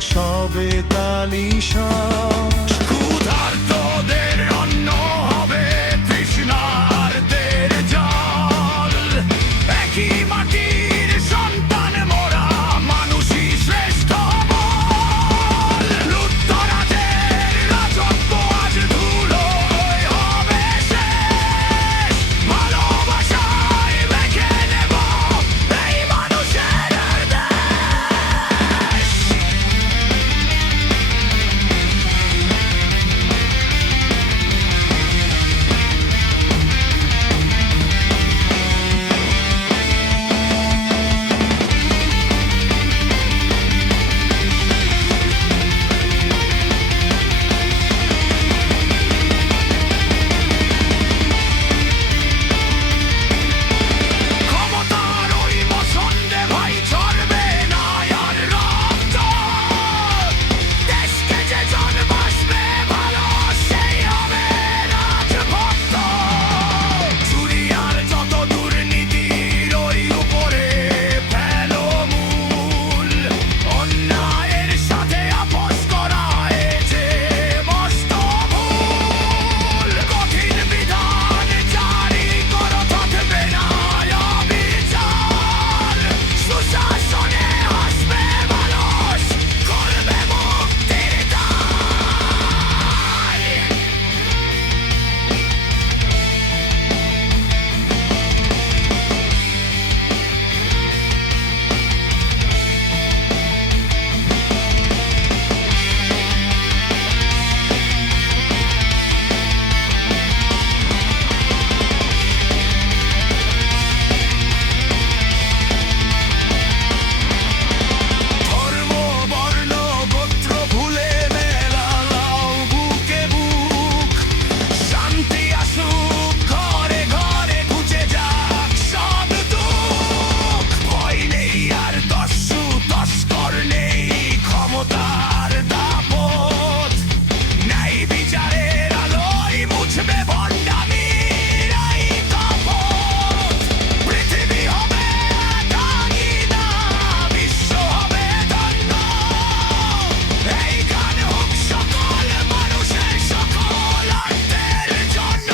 সবে তালিশাস। ক্ষুধার্তদের অন্ন হবে তৃষ্ণার্তের জল। একই মাটির সন্তান মোরা, মানুষই শ্রেষ্ঠ বল। লুটতরাজের রাজত্ব আজ ধুলোয় হবে শেষ। ভালোবাসায় মেখে নেব এই মানুষের দেশ। ক্ষমতার ওই বসন্তে ভাই ঝরবে না আর রক্ত। দেশকে যে জনবাসবে ভালো, সেই হবে রাজভক্ত। চুরি আর যত দুর্নীতির ওই উপরে ফেলো মূল। অন্যায়ের সাথে আপোষ করা এ যে মস্ত ভুল। কঠিন বিধান জারি করো, থাকবে না অবিচার। সুশাসনে আসবে মানুষ, করবে মুক্তির দায়। ধর্ম বর্ণ গোত্র ভুলে মেলাও বুকে বুক। শান্তি আসুক ঘরে ঘরে, ঘুচে যাক সব দুঃখ। ভয় নেই আর দস্যু তস্কর নেই ক্ষমতার দাপট। ন্যায় বিচারের আলোয় মুছবে ভণ্ডামির এই কপট। পৃথিবী হবে একাকিনা, বিশ্ব হবে ধন্য। এই গান হোক সকল মানুষের, সকল অর্থের জন্য।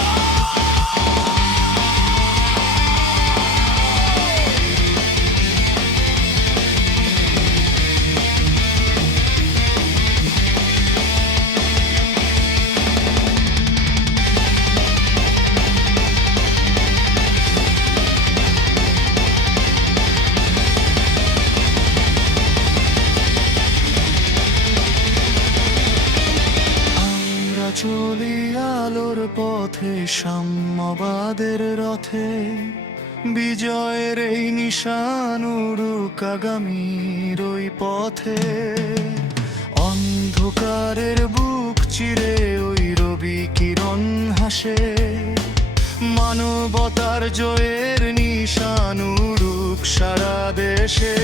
আমরা চলি আলোর পথে, সাম্যবাদের রথে। বিজয়ের এই নিশান উড়ুক আগামীর ওই পথে। অন্ধকারের বুক চিরে ওই রবি কিরণ হাসে। মানবতার জয়ের নিশান উড়ুক সারা দেশে।